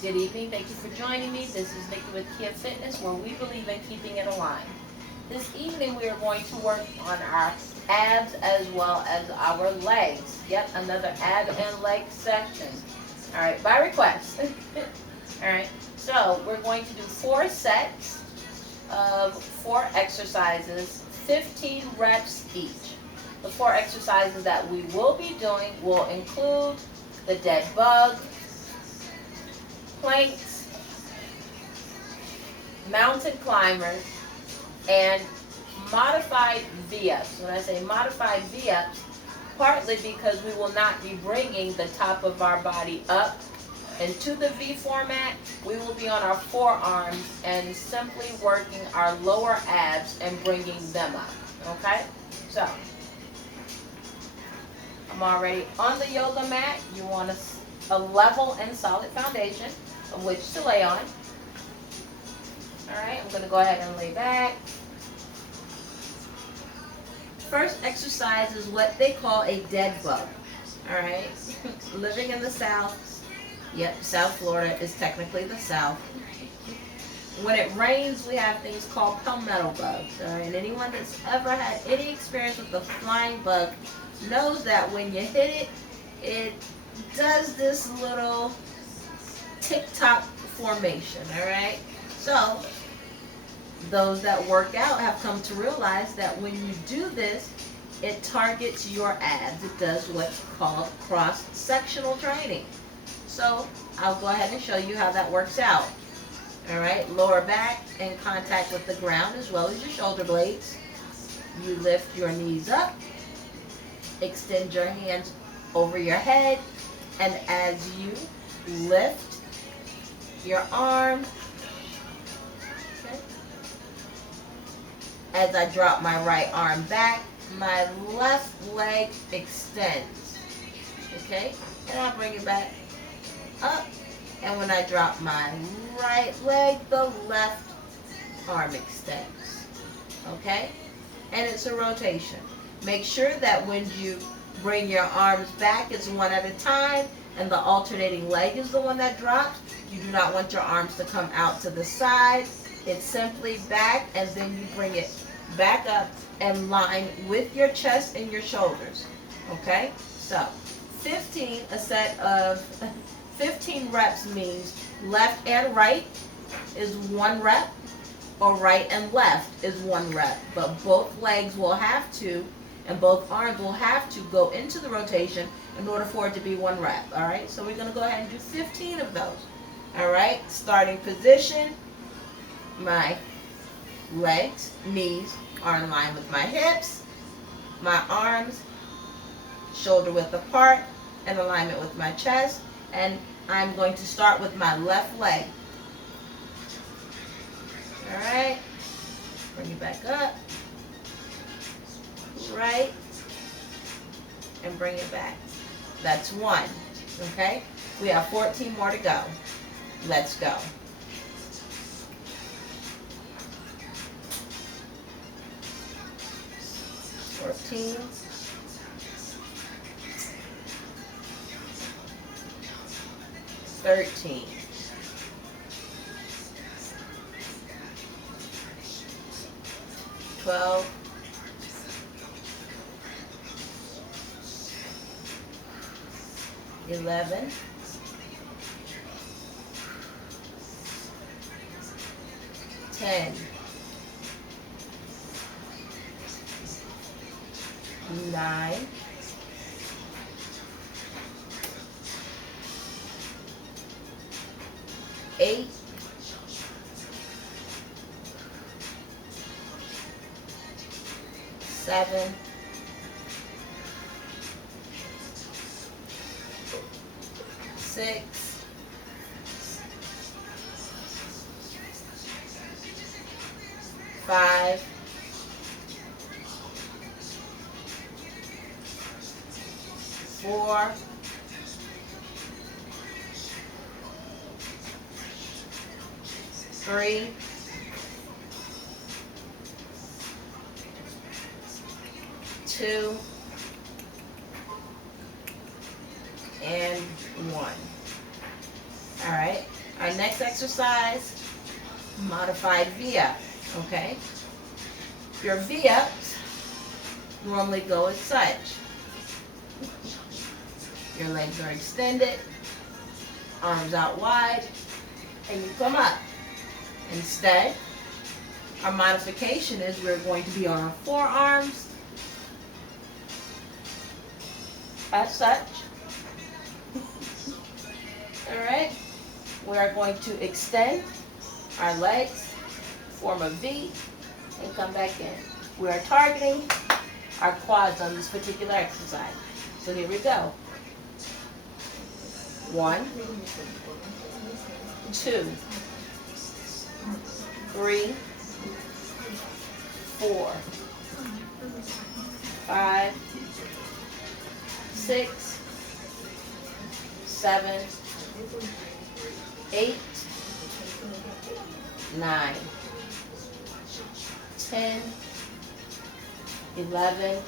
Good evening. Thank you for joining me. This is Nikki with Kia Fitness, where we believe in keeping it aligned. This evening, we are going to work on our abs as well as our legs. Yet another ab and leg section. All right, by request. All right, so we're going to do 4 sets of 4 exercises, 15 reps each. The 4 exercises that we will be doing will include the dead bug, planks, mountain climbers, and modified V-ups. When I say modified V-ups, partly because we will not be bringing the top of our body up into the V format, we will be on our forearms and simply working our lower abs and bringing them up. Okay? So, I'm already on the yoga mat. You want a level and solid foundation of which to lay on. Alright, I'm going to go ahead and lay back. First exercise is what they call a dead bug. Alright, living in the South, yep, South Florida is technically the South. When it rains, we have things called palmetto bugs. Alright, and anyone that's ever had any experience with the flying bug knows that when you hit it, it does this little tick-tock formation, alright? So, those that work out have come to realize that when you do this, it targets your abs. It does what's called cross-sectional training. So, I'll go ahead and show you how that works out. Alright, lower back in contact with the ground as well as your shoulder blades. You lift your knees up, extend your hands over your head, and as you lift your arm, okay, as I drop my right arm back, my left leg extends, okay, and I'll bring it back up, and when I drop my right leg, the left arm extends, okay, and it's a rotation. Make sure that when you bring your arms back, it's one at a time, and the alternating leg is the one that drops. You do not want your arms to come out to the side. It's simply back, and then you bring it back up and line with your chest and your shoulders. Okay? So, a set of 15 reps means left and right is 1 rep, or right and left is 1 rep. But both legs will have to, and both arms will have to go into the rotation in order for it to be 1 rep. Alright, so we're going to go ahead and do 15 of those. Alright, starting position, my legs, knees are in line with my hips, my arms shoulder width apart, in alignment with my chest, and I'm going to start with my left leg. Alright, bring it back up. Right, and bring it back. That's 1. Okay, we have 14 more to go. Let's go. Fourteen. 13. 12. 11, 10, 9, 8, 7, 6, 5, 4, 3, 2, and 1. All right. Our next exercise, modified V-up, okay? Your V-ups normally go as such. Your legs are extended, arms out wide, and you come up. Instead, our modification is we're going to be on our forearms as such. All right. We are going to extend our legs, form a V, and come back in. We are targeting our quads on this particular exercise. So here we go. 1, 2, 3, 4, 5, 6, 7, 8, 9, 10, 11,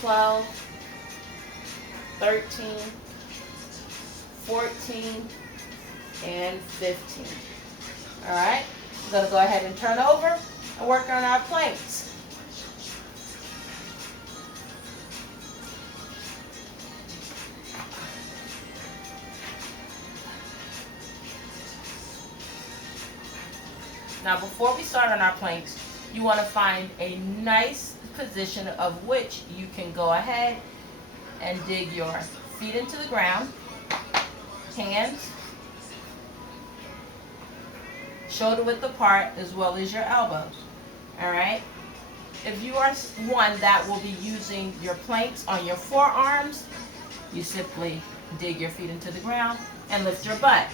12, 13, 14, and 15. All right, we're going to go ahead and turn over and work on our planks. Now, before we start on our planks, you want to find a nice position of which you can go ahead and dig your feet into the ground, hands shoulder width apart, as well as your elbows. All right. If you are one that will be using your planks on your forearms, you simply dig your feet into the ground and lift your butt.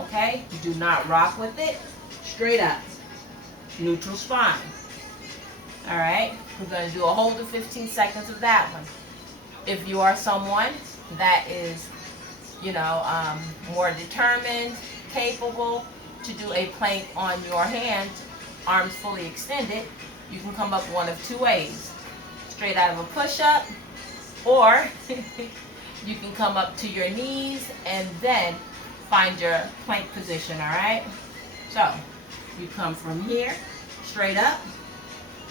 Okay. Do not rock with it. Straight up. Neutral spine. All right. We're going to do a hold of 15 seconds of that one. If you are someone that is, more determined, capable to do a plank on your hands, arms fully extended, you can come up one of two ways. Straight out of a push-up, or you can come up to your knees and then find your plank position, all right? So, you come from here, straight up,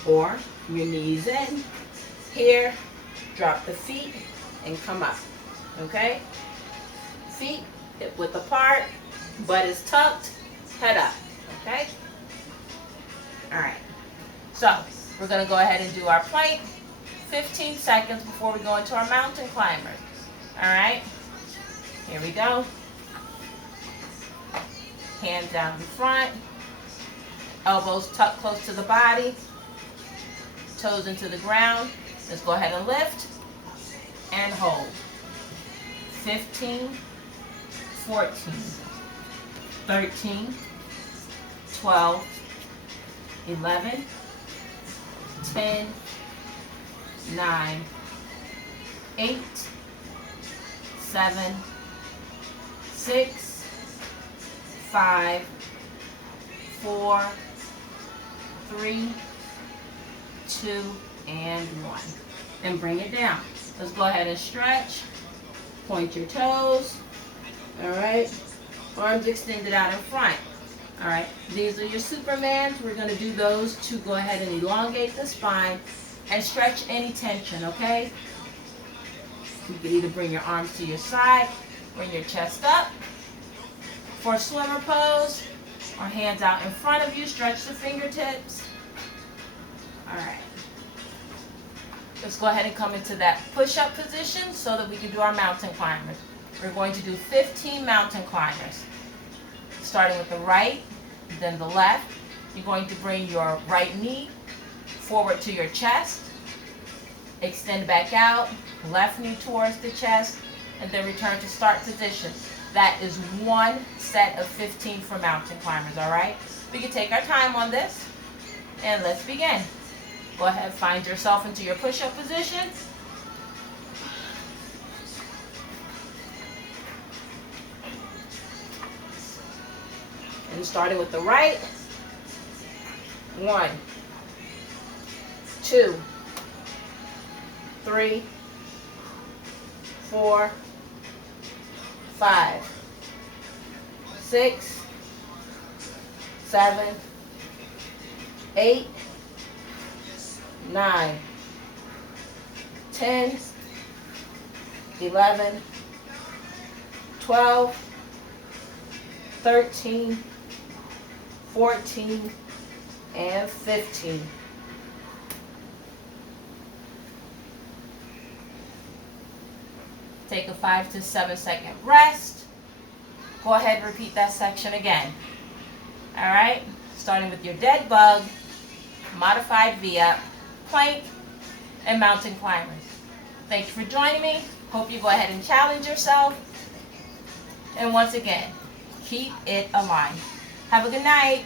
or your knees in, here, drop the feet, and come up, okay? Feet hip width apart, butt is tucked, head up, okay? All right, so we're gonna go ahead and do our plank, 15 seconds before we go into our mountain climber. All right, here we go. Hands down in front, elbows tucked close to the body, toes into the ground. Let's go ahead and lift and hold. 15, 14, 13, 12, 11, 10, 9, 8, 7, 6, 5, 4, 3, 2, and 1. And bring it down. Let's go ahead and stretch. Point your toes. All right. Arms extended out in front. All right. These are your Supermans. We're going to do those to go ahead and elongate the spine and stretch any tension, okay? You can either bring your arms to your side, bring your chest up. For swimmer pose, or hands out in front of you, stretch the fingertips. All right. Let's go ahead and come into that push-up position so that we can do our mountain climbers. We're going to do 15 mountain climbers. Starting with the right, then the left. You're going to bring your right knee forward to your chest. Extend back out, left knee towards the chest, and then return to start position. That is one set of 15 for mountain climbers, all right? We can take our time on this, and let's begin. Go ahead, find yourself into your push-up position. And starting with the right. 1, 2, 3, 4, 5, 6, 7, 8, 9, 10, 11, 12, 13, 14, and 15. Take a 5 to 7 second rest. Go ahead and repeat that section again. All right, starting with your dead bug, modified V-up, plank, and mountain climbers. Thank you for joining me. Hope you go ahead and challenge yourself. And once again, keep it aligned. Have a good night.